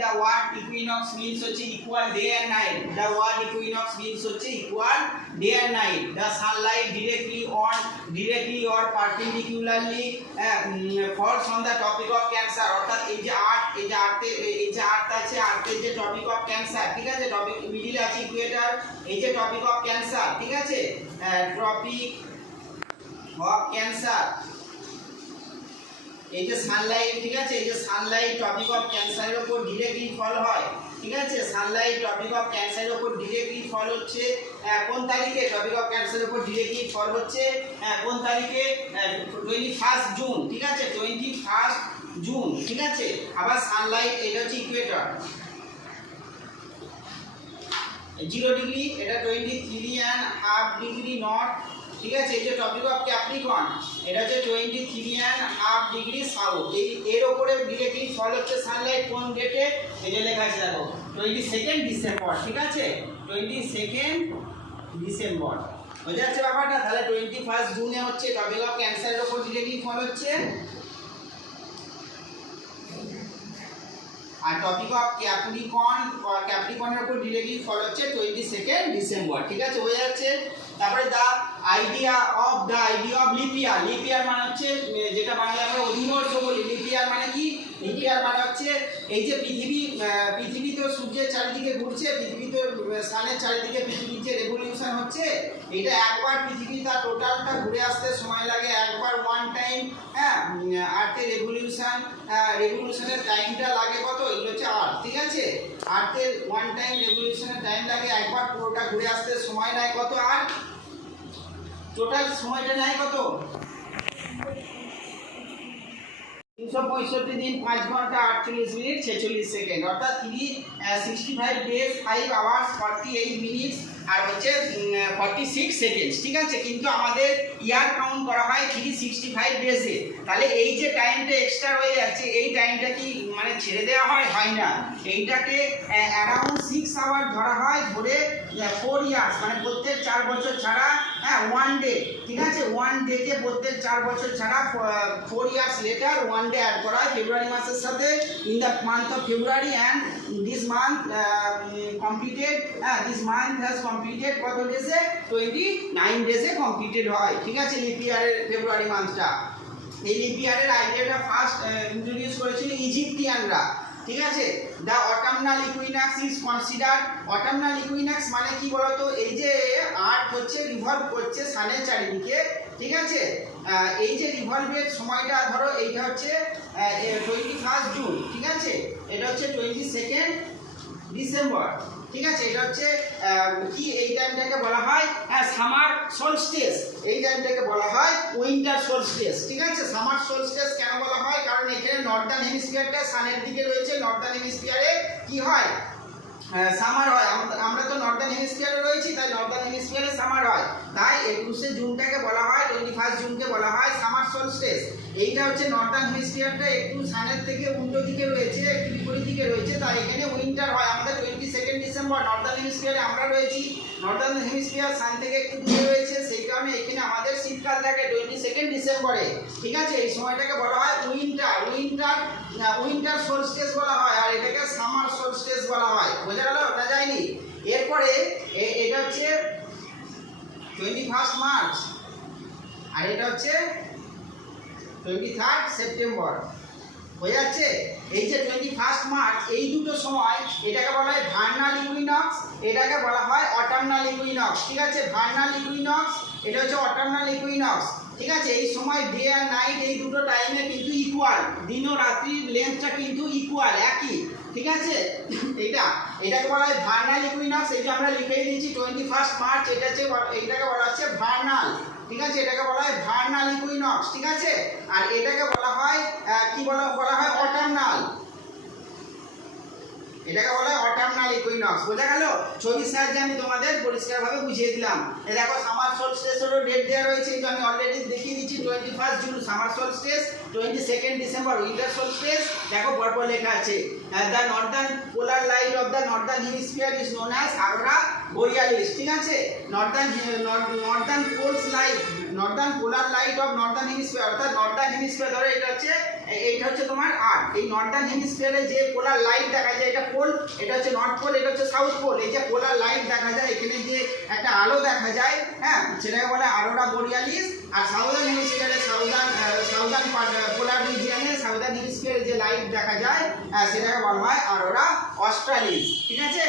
the word equinox means হচ্ছে equal day and night. The word equinox means হচ্ছে equal day and night. The sunlight directly or perpendicularly falls on the topic of cancer. অর্থাৎ এই যে আর্থ আছে, আর্থের যে topic of cancer, ঠিক আছে, topic মিডিলে আছে ইকুয়েটর, এই যে টপিক অফ ক্যান্সার, ঠিক আছে, টপিক অফ ক্যান্সার, এই যে সানলাইট, ঠিক আছে, এই যে সানলাইট টপিক অফ ক্যান্সারের উপর ডিরেক্টলি ফল হয়, ঠিক আছে, সানলাইট টপিক অফ ক্যান্সারের উপর ডিরেক্টলি ফল হচ্ছে কোন তারিখে? টপিক অফ ক্যান্সারের উপর ডিরেক্টলি ফল হচ্ছে কোন তারিখে? 21 জুন, ঠিক আছে, 21 জুন, ঠিক আছে। আবার সানলাইট এটা হচ্ছে ইকুয়েটর 0 ডিগ্রি, এটা 23.5 ডিগ্রি নর্থ, ঠিক আছে। এই যে টপিক অফ ক্যাপ্রিকন এটা হচ্ছে 23.5 ডিগ্রি সাউথ। এর উপরে ডিরেক্টলি ফল হচ্ছে সানলাইট কোন ডেটে? এই যে লেখা আছে দেখো 22 ডিসেম্বর, ঠিক আছে, 22 ডিসেম্বর। বোঝা যাচ্ছে ব্যাপারটা? তাহলে 21 জুনে হচ্ছে টপিক অফ ক্যান্সারের উপর ডিরেক্টলি ফল হচ্ছে, আর টপিক অফ ক্যাপ্রিকনের উপর ডিরেক্টলি ফল হচ্ছে 22 ডিসেম্বর, ঠিক আছে, হয়ে যাচ্ছে। তারপরে দ্য আইডিয়া অফ লিপ ইয়ার মানে হচ্ছে যেটা বাংলায় আমরা অধিবর্ষ বলি। লিপ ইয়ার মানে কি? লিপ ইয়ার মানে হচ্ছে এই যে পৃথিবী তো সূর্যের চারিদিকে ঘুরছে, পৃথিবী তো সানের চারিদিকে পৃথিবীর যে রেভলিউশন হচ্ছে, এটা একবার পৃথিবী তার টোটালটা ঘুরে আসতে সময় লাগে একবার ওয়ান টাইম, হ্যাঁ, আর্থের রেভলিউশনের টাইমটা লাগে কত? এগুলো হচ্ছে আর্থ, ঠিক আছে, আর্থের ওয়ান টাইম রেভলিউশনের টাইম লাগে একবার, পুরোটা ঘুরে আসতে সময় নেয় কত? আর টোটাল সময়টা নেয় কত? 365 দিন 5 ঘন্টা 48 মিনিট 46 সেকেন্ড, অর্থাৎ 365 ডেজ 5 আওয়ার্স 48 মিনিটস আর হচ্ছে 46 সেকেন্ডস, ঠিক আছে। কিন্তু আমাদের ইয়ার কাউন্ট করা হয় 365 ডেজে। তাহলে এই যে টাইমটা এক্সট্রা হয়ে যাচ্ছে, এই টাইমটা কি মানে ছেড়ে দেওয়া হয় না, এইটাকে অ্যারাউন্ড 6 আওয়ার ধরা হয়, ধরে 4 ইয়ার্স মানে প্রত্যেক 4 বছর ছাড়া, হ্যাঁ, 1 ডে, ঠিক আছে, 1 ডেকে প্রত্যেক 4 বছর ছাড়া 4 ইয়ার্স লেটার 1 ডে অ্যাড করা হয় ফেব্রুয়ারি মাসের সাথে। In the month of February and this month completed, this month has completed কত ডেজে? 29 ডেজে কমপ্লিটেড হয়, ঠিক আছে, লিপ ইয়ারের ফেব্রুয়ারি মান্থটা। এই লিপ ইয়ারের আইডিয়াটা ফার্স্ট ইন্ট্রোডিউস করেছিল ইজিপ্টিয়ানরা, ঠিক আছে। The autumnal equinox is considered, autumnal equinox মানে কি বলতো? এই যে আর্থ হচ্ছে রিভলভ করছে সানের চারিদিকে, ঠিক আছে, এই যে রিভলভের সময়টা ধরো এইটা হচ্ছে 21 জুন, ঠিক আছে, এটা হচ্ছে 22 ডিসেম্বর, ঠিক আছে, এটা হচ্ছে কি? এই টাইমটাকে বলা হয় সামার সোলস্টিস, এই টাইমটাকে বলা হয় উইন্টার সোলস্টিস, ঠিক আছে। সামার সোলস্টিস কেন বলা হয়? কারণ এখানে নর্দার্ন হেমিস্ফিয়ারটা সানের দিকে রয়েছে, নর্দার্ন হেমিস্ফিয়ারে কি হয়? সামার হয়। আমরা তো নর্দার্ন হেমিস্ফিয়ারে রয়েছি, তাই নর্দার্ন হেমিস্ফিয়ারে সামার হয়, তাই 21 জুনটাকে বলা হয়, 21 জুনকে বলা হয় সামার সোলস্টিস। এইটা হচ্ছে নর্দার্ন হেমিস্ফিয়ারটা একটু সানের থেকে উল্টো দিকে রয়েছে, একটু বিপরীত দিকে রয়েছে, তাই এখানে উইন্টার হয়। আমাদের 22 ডিসেম্বর নর্দার্ন হেমিস্ফিয়ারে আমরা রয়েছি, নর্দার্ন হেমিস্ফিয়ার সান থেকে একটু দূরে রয়েছে, সেই কারণে এখানে আমাদের শীতকাল থাকে 22 ডিসেম্বরে, ঠিক আছে। এই সময়টাকে বলা হয় উইন্টার সোলস্টিস বলা হয়, আর এটাকে সামার সোলস্টিস বলা হয়। বোঝা গেল না? যায়নি? এরপরে এটা হচ্ছে 21 মার্চ আর এটা হচ্ছে 23 সেপ্টেম্বর, হয়ে যাচ্ছে। এই যে 21 মার্চ, এই দুটো সময় এটাকে বলা হয় ভার্নাল ইকুইনক্স, এটাকে বলা হয় অটামনাল ইকুইনক্স, ঠিক আছে। ভার্নাল ইকুইনক্স, এটা হচ্ছে অটামনাল ইকুইনক্স, ঠিক আছে। এই সময় ডে আর নাইট এই দুটো টাইমে কিন্তু ইকুয়াল, দিন ও রাত্রির লেন্থটা কিন্তু ইকুয়াল, একই, ঠিক আছে। এটাকে বলা হয় ভার্নাল ইকুইনক্স। এই যে আমরা লিখেই দিয়েছি 21 মার্চ, এটা হচ্ছে, এইটাকে বলা হচ্ছে ভার্নাল, ঠিক আছে, এটাকে বলা হয় ভার্নাল ইকুইনক্স, ঠিক আছে। আর এটাকে বলা হয় কি বলা হয়? অটামনাল, এটাকে বলা হয় অটামনাল ইকুইনক্স। বোঝা গেল? ছবির সাহায্যে আমি তোমাদের পরিষ্কারভাবে বুঝিয়ে দিলাম। এই দেখো সামার সোলস্টিসেরও ডেট দেওয়া রয়েছে, এই যে আমি অলরেডি দেখিয়ে দিচ্ছি 21 June summer solstice, 22 December winter solstice, দেখো পরপর লেখা আছে। The northern polar light of the northern hemisphere is known as aurora borealis, ঠিক আছে। Northern poles light, northern polar light of northern hemisphere, অর্থাৎ নর্দার্ন হেমিস্ফিয়ার ধরো এইটা হচ্ছে তোমার আর্থ, এই নর্দার্ন হেমিস্ফিয়ারে যে পোলার লাইট দেখা যায় এটা পোল, এটা হচ্ছে নর্থ পোল, এটা হচ্ছে সাউথ পোল। এই যে পোলার লাইট দেখা যায় এখানে, যে একটা আলো দেখা যায়, হ্যাঁ, সেটাকে বলে অরোরা বোরিয়ালিস। আর সাউদার্ন হেমিস্ফিয়ারে সাউদার্ন পোলার রিজিয়নে সাউদার্ন হেমিস্ফিয়ারে যে লাইট দেখা যায় সেটাকে বলা হয় অরোরা অস্ট্রালিস। ঠিক আছে।